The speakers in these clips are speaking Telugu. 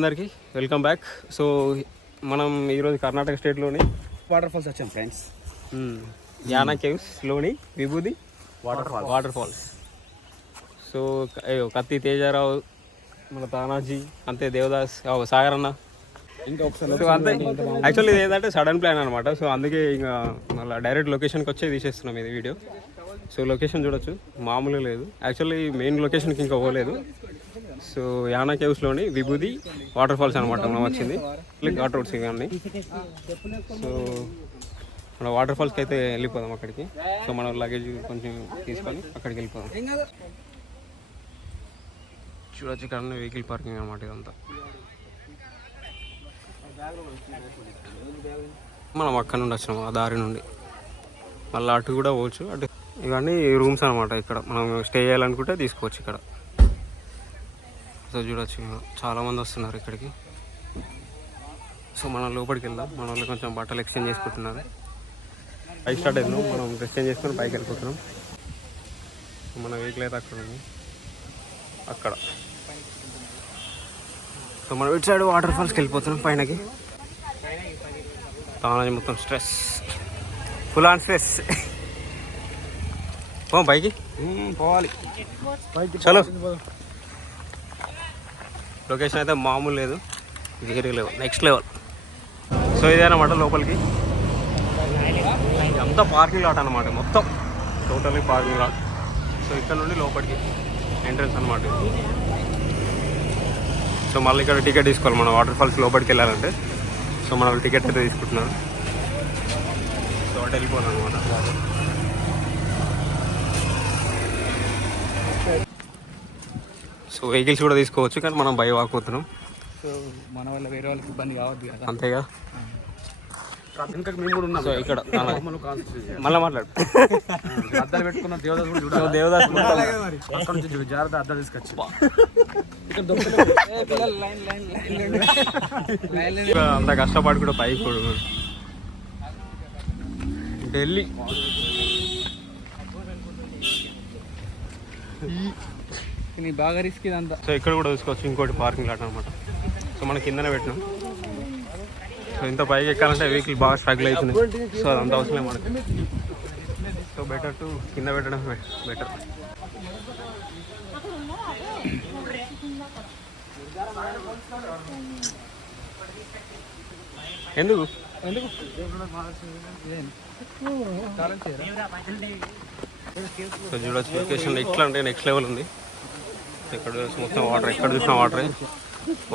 అందరికీ వెల్కమ్ బ్యాక్. సో మనం ఈరోజు కర్ణాటక స్టేట్లోని వాటర్ ఫాల్స్ వచ్చాం ఫ్రెండ్స్. యానా కేవ్స్లోని విభూది వాటర్ ఫాల్స్. సో కత్తి తేజారావు, మన తానాజీ, అంతే దేవదాస్, సాగర్ అన్న ఇంకా ఒకసారి. సో అంతే. యాక్చువల్లీ ఇది ఏంటంటే సడన్ ప్లాన్ అనమాట. సో అందుకే ఇంకా మళ్ళీ డైరెక్ట్ లొకేషన్కి వచ్చే తీసేస్తున్నాం ఇది వీడియో. సో లొకేషన్ చూడొచ్చు, మామూలుగా లేదు. యాక్చువల్లీ మెయిన్ లొకేషన్కి ఇంకా పోలేదు. సో యానా కేవ్స్లోని విభూది వాటర్ ఫాల్స్ అనమాట మనం వచ్చింది. ఘాట్ రోడ్స్ ఇవన్నీ. సో మన వాటర్ ఫాల్స్కి అయితే వెళ్ళిపోదాం అక్కడికి. సో మన లగేజ్ కొంచెం తీసుకొని అక్కడికి వెళ్ళిపోదాం. చూడొచ్చు ఇక్కడ వెహికల్ పార్కింగ్ అనమాట ఇదంతా. మనం అక్కడ నుండి వచ్చినాము, ఆ దారి నుండి మళ్ళీ అటు కూడా పోవచ్చు. అటు ఇవన్నీ రూమ్స్ అనమాట. ఇక్కడ మనం స్టే చేయాలనుకుంటే తీసుకోవచ్చు ఇక్కడ. సో చూడొచ్చు చాలామంది వస్తున్నారు ఇక్కడికి. సో మనం లోపలికి వెళ్దాం. మన వాళ్ళు కొంచెం బట్టలు ఎక్స్చేంజ్ చేసుకుంటున్నారు. పైకి స్టార్ట్ అవుతున్నాం, మనం ఎక్స్చేంజ్ చేసుకొని పైకి వెళ్ళిపోతున్నాం. మన వెహికల్ అయితే అక్కడ ఉంది, అక్కడ. సో మనం ఇటు సైడ్ వాటర్ ఫాల్స్కి వెళ్ళిపోతున్నాం పైనకి. తానాజీ మొత్తం స్ట్రెస్, ఫుల్ ఆన్ స్ట్రెస్. పైకి పోవాలి. చలో. లొకేషన్ అయితే మామూలు లేదు, వేరే లెవెల్, నెక్స్ట్ లెవెల్. సో ఇదేనమాట లోపలికి. అంతా పార్కింగ్ లాట్ అనమాట, మొత్తం టోటల్లీ పార్కింగ్ లాట్. సో ఇక్కడ నుండి లోపలికి ఎంట్రన్స్ అనమాట. సో మళ్ళీ ఇక్కడ టికెట్ తీసుకోవాలి మనం వాటర్ ఫాల్స్ లోపలికి వెళ్ళాలంటే. సో మనం టికెట్ అయితే తీసుకుంటున్నాను. సో అటు వెళ్ళిపోవాలి అనమాట. సో వెహికల్స్ కూడా తీసుకోవచ్చు, కానీ మనం బై వాక్ పోతున్నాం. సో మన వల్ల వేరే వాళ్ళకి ఇబ్బంది కావద్దు కదా, అంతేగా. ఇంకా మేము కూడా ఉన్నాం. సో ఇక్కడ మళ్ళీ మాట్లాడు. అద్దాలు పెట్టుకున్న దేవదాస్ కూడా సో దేవదాస్ అక్కడ నుంచి జాగ్రత్త అద్దాలు తీసుకొచ్చి అంత కష్టపడి కూడా పైకి కూడా ఢిల్లీ. బాగా రిస్క్ ఇదంతా. సో ఇక్కడ కూడా తీసుకోవచ్చు, ఇంకోటి పార్కింగ్ లాట్ అనమాట. సో మనం కిందనే పెట్టినాం. సో ఇంత పైకి ఎక్కాలంటే వెహికల్ బాగా స్ట్రగుల్ అవుతుంది. సో అదంతా అవసరం మనకి. సో బెటర్ టు కింద పెట్టడం బెటర్. ఎందుకు సో చూడొచ్చు లొకేషన్ ఎట్లా అంటే నెక్స్ట్ లెవెల్ ఉంది. ఇక్కడ మొత్తం వాటర్, ఎక్కడ చూసినా వాటరే,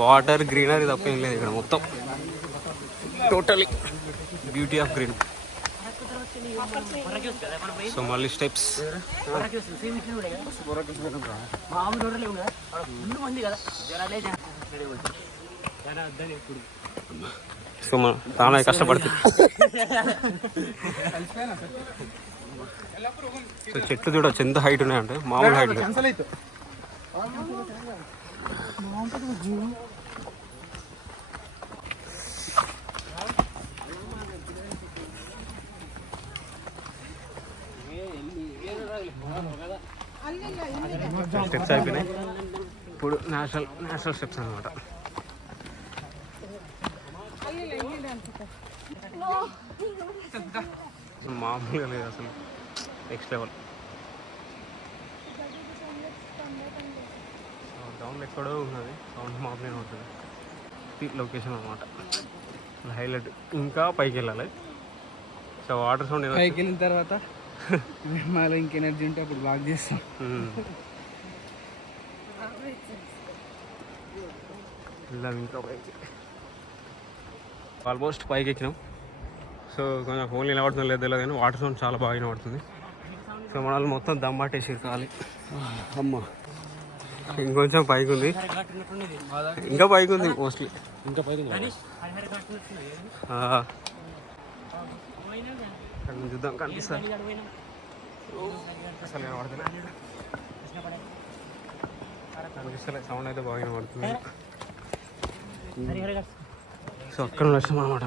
వాటర్ గ్రీనరీ తప్ప ఏం లేదు ఇక్కడ. మొత్తం totally beauty of green. So మళ్ళీ స్టెప్స్. సో మన తానే కష్టపడుతుంది. సో చెట్లు చూడవచ్చు ఎంత హైట్ ఉన్నాయంటే, మామూలు హైట్ లేదు. స్టెప్స్ అయిపోయినాయి, ఇప్పుడు నేషనల్ స్టెప్స్ అనమాట. మామూలుగా లేదు అసలు, నెక్స్ట్ లెవెల్. డౌన్ ఎక్కడో ఉన్నది, సౌండ్ మామూలుగా ఉంటుంది. లొకేషన్ అనమాట, హైలైట్. ఇంకా పైకి వెళ్ళాలి. సో వాటర్ సౌండ్ పైకి వెళ్ళిన తర్వాత మళ్ళీ ఇంక ఎనర్జీ ఉంటే అప్పుడు వాక్ చేస్తాం. ఇంకా పైకి ఆల్మోస్ట్ పైకి ఎక్కినాం. సో కొంచెం ఫోన్లు వినబడుతుంది లేదు తెలియదు, కానీ వాటర్ సౌండ్ చాలా బాగా వినబడుతుంది. సో మన వాళ్ళు మొత్తం దమ్ పట్టేసి కాలి. అమ్మ ఇంకొంచెం పైకి ఉంది, ఇంకా పైకి ఉంది మోస్ట్లీ. ఇంకా పైకి అక్కడ నుంచి చూద్దాం, కనిపిస్తా అసలు కనిపిస్తలే. సౌండ్ అయితే బాగా వినబడుతుంది. సో అక్కడ వచ్చాం అనమాట.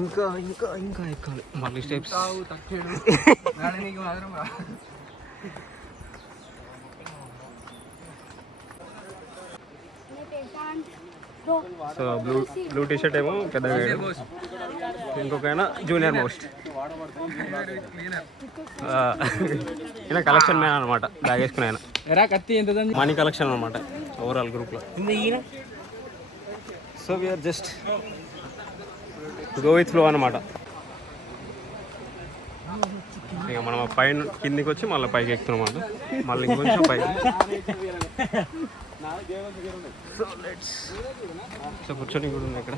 ఇంకా ఇంకా ఇంకా ఎక్కాలి మళ్ళీ steps. So blue T shirt ఏమో పెద్దగా ఇంకొక ఆయన జూనియర్ మోస్ట్. ఈయన కలెక్షన్ మ్యాన్ అనమాట, బ్యాగ్ వేసుకుని ఆయన మనీ కలెక్షన్ అనమాట ఓవరాల్ గ్రూప్లో. So we are just go with flow అనమాట. ఇక మనం పైన కిందికి వచ్చి మళ్ళీ పైకి ఎక్కుతున్నాం అన్నమాట, మళ్ళీ ఇంకొంచెం పైకి. సో కూర్చొని కూడా ఉంది ఇక్కడ.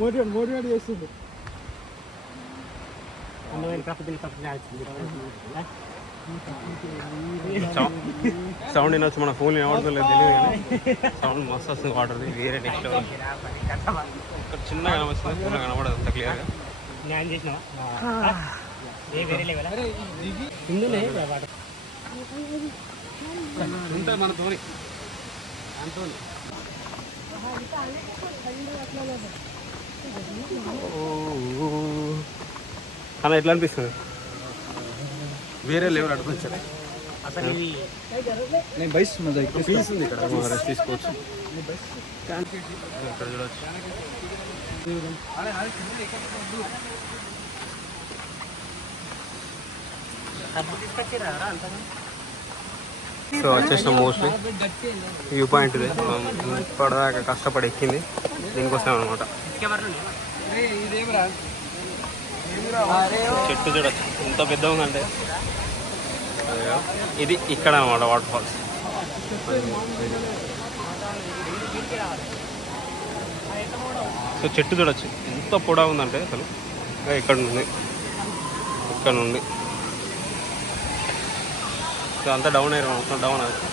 మోటివేట్ చేస్తుంది. సౌండ్ వినొచ్చు, మన ఫోన్ వినవడం లేదు తెలియదు కానీ సౌండ్ మస్తు వస్తుంది. వాటర్ది వేరే నెక్స్ట్ లెవెల్. ఇక్కడ చిన్నగా కనిపిస్తుంది, ఫోన్లో కనబడదు అంత క్లియర్గా. ఉంటుంది మన ధోని. అలా ఎట్లా అనిపిస్తుంది? వేరే లెవెల్ అనిపించాలి అసలు. నేను బైస్ పీస్ ఉంది ఇక్కడ, రెస్ట్ తీసుకోవచ్చు. ఇక్కడ చూడవచ్చు. సో వచ్చేసిన మోస్ట్లీ వ్యూ పాయింట్ ఇది. ఇప్పటిదాకా కష్టపడి ఎక్కింది దీనికోసం అనమాట. చెట్టు చూడచ్చు ఎంత పెద్దగా ఉందంటే. ఇది ఇక్కడ అనమాట వాటర్ ఫాల్స్. సో చెట్టు చూడచ్చు ఎంత పొడవు ఉందంటే అసలు. ఇక్కడ నుండి ఇక్కడ నుండి సో అంతా డౌన్ అయ్యారు, మొత్తం డౌన్ అవుతుంది.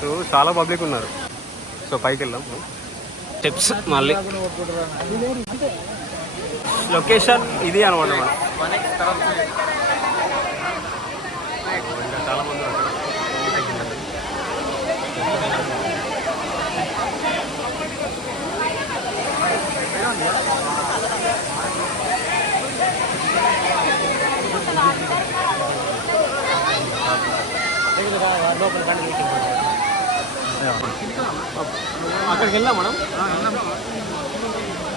సో చాలా పబ్లిక్ ఉన్నారు. సో పైకి వెళ్దాం. స్టెప్స్ మళ్ళీ లొకేషన్ ఇది అనమాట. చాలా మంది అక్కడికి వెళ్దాం మనం.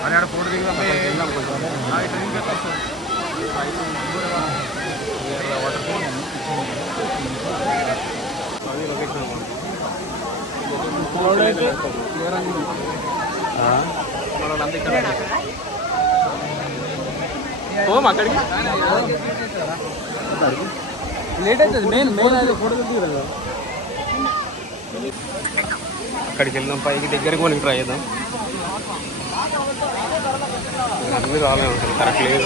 అని ఆడ ఫోటో దిగుదాం. అది లొకేషన్ పోం అక్కడికి. లేట్ అవుతుంది. మెయిన్ అయితే ఫోటో దిగుదాం. అక్కడికి వెళ్దాం, పైకి దగ్గరికి పోనీ ట్రై చేద్దాం. అన్నీ రాలేదు అసలు, కరెక్ట్ లేదు.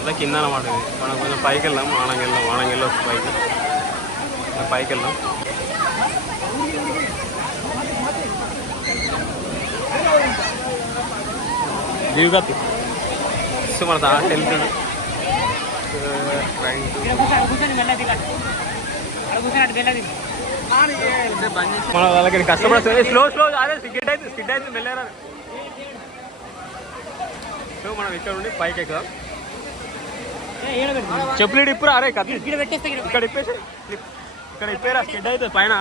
అలా కింద అనమాట ఇది. మనం కొంచెం పైకి వెళ్దాం, ఆనంగా వెళ్ళొచ్చు పైకి. పైకి వెళ్దాం. దిగుగతి సో మన హెల్త్ మన వాళ్ళకి కష్టపడుతుంది. స్లో అదే స్కిడ్ అయితే మెల్లరా. సో మనం ఇక్కడ నుండి పైకి ఎక్కుదాం. చెప్పులు ఇప్పురా. అరే ఇక్కడ ఇప్పేసి ఇక్కడ ఇప్పేరా. స్కిడ్ అయితే పైన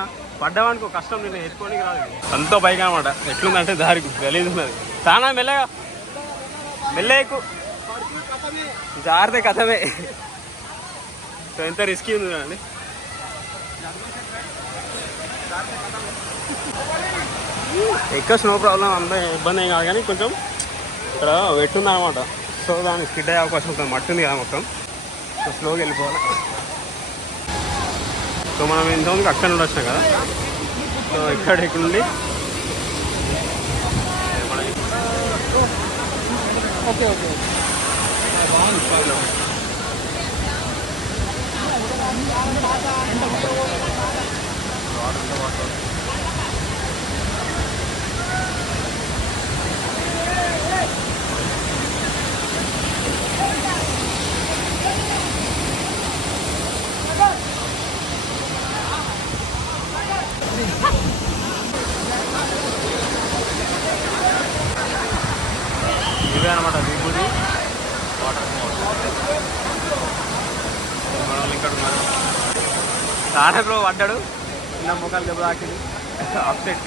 పడ్డామనుకో కష్టం, నేను ఎత్తుకోనికి రాదు. అంతా పైకి అనమాట. ఎట్లుందంటే దారికి గలీజ్ ఉన్నది. చాలా మెల్లగా ఎక్కు, జారితే కథమే. సో ఎంత రిస్కీ ఉంది కదండి. ఎక్కువ స్నో ప్రాబ్లం అంత ఇబ్బంది ఏం కాదు, కానీ కొంచెం ఇక్కడ వెట్టుంది అనమాట. సో దానికి స్కిడ్ అయ్యే అవకాశం ఉంటుంది, మట్టి ఉంది కదా మొత్తం. సో స్లోగా వెళ్ళిపోవాలి. సో మనం ఇంతమందికి అక్కడ నుండి వచ్చినాం కదా. సో ఇక్కడ నుండి ఓకే ఓకే ఇవే అనమాట విభూతి. మాట్లాడుతున్నారు. దాంట్లో పడ్డాడు చిన్న ముఖాలు దెబ్బ తాకింది అప్సెట్.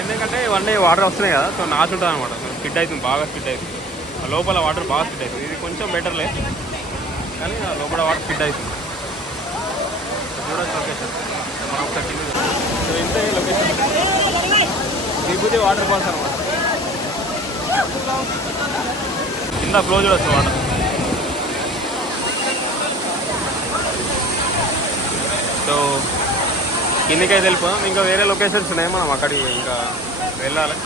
ఎందుకంటే ఇవన్నీ వాటర్ వస్తున్నాయి కదా, సో నాచు ఉంటుంది అనమాట. స్కిడ్ అవుతుంది, బాగా స్కిడ్ అవుతుంది. లోపల వాటర్ బాగా స్కిడ్ అవుతుంది. ఇది కొంచెం బెటర్లే, కానీ లోపల వాటర్ స్కిడ్ అవుతుంది. చూడొచ్చు లొకేషన్ మనం ఒకసారి. సో ఇంతే లొకేషన్, విభూతి వాటర్ ఫాల్స్ అనమాట. కింద ఫ్లో చూడొచ్చు వాటర్. సో కిందికైతే వెళ్ళిపోదాం. ఇంకా వేరే లొకేషన్స్ ఉన్నాయి, మనం అక్కడికి ఇంకా వెళ్ళాలి.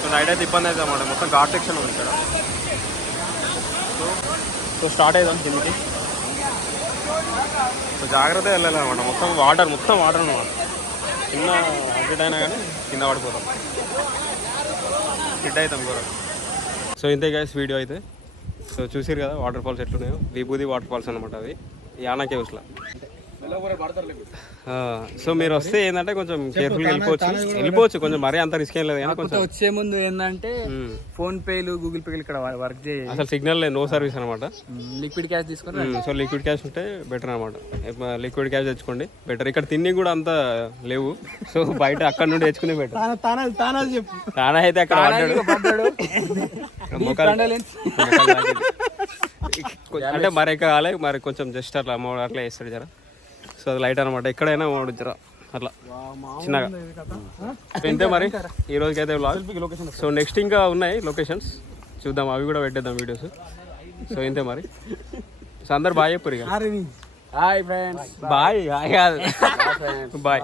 సో నైట్ అయితే ఇబ్బంది అవుతుంది అన్నమాట, మొత్తం ఘాట్ సెక్షన్ ఉంది ఇక్కడ. సో స్టార్ట్ అవుదాం కిందికి. సో జాగ్రత్తగా వెళ్ళాలి అనమాట, మొత్తం వాటర్ అనమాట. చిన్న అప్డేట్ అయినా కానీ కింద పడిపోతాం, హిట్ అవుతాం కూడా. సో ఇంతే గైస్ వీడియో అయితే. సో చూసారు కదా వాటర్ ఫాల్స్ ఎట్లున్నాయో, విభూతి వాటర్ ఫాల్స్ అనమాట అవి యానా కేవ్స్లో. సో మీరు వస్తే ఏంటంటే కొంచెం కేర్ఫుల్గా వెళ్ళిపోవచ్చు. కొంచెం మరీ అంత రిస్క్ ఏం లేదు కానీ కొంచెం వచ్చే ముందు ఏంటంటే ఫోన్ పేలు గూగుల్ పేలు ఇక్కడ వర్క్ చేయాలి. అసలు సిగ్నల్ లేదు, నో సర్వీస్ అనమాట. లిక్విడ్ క్యాష్ తీసుకొని, సో లిక్విడ్ క్యాష్ ఉంటే బెటర్ అనమాట. లిక్విడ్ క్యాష్ తెచ్చుకోండి బెటర్. ఇక్కడ తిని కూడా అంత లేవు, సో బయట అక్కడ నుండి తెచ్చుకునే బెటర్. తానా అయితే అక్కడ పడ్డాడు, అంటే మరి ఎక్క కాలే, మరి కొంచెం జస్ట్ అట్లా అమ్మ అట్లా వేస్తాడు జర. సో అది లైట్ అనమాట, ఎక్కడైనా వాడు జర అట్లా చిన్నగా. ఇంతే మరి ఈ రోజుకైతే వ్లాగ్. సో నెక్స్ట్ ఇంకా ఉన్నాయి లొకేషన్స్, చూద్దాం, అవి కూడా పెట్టేద్దాం వీడియోస్. సో ఇంతే మరి. సో అందరు బాయ్ చెప్పారు ఇక. హాయ్ ఫ్రెండ్స్, బాయ్ కాదు బాయ్.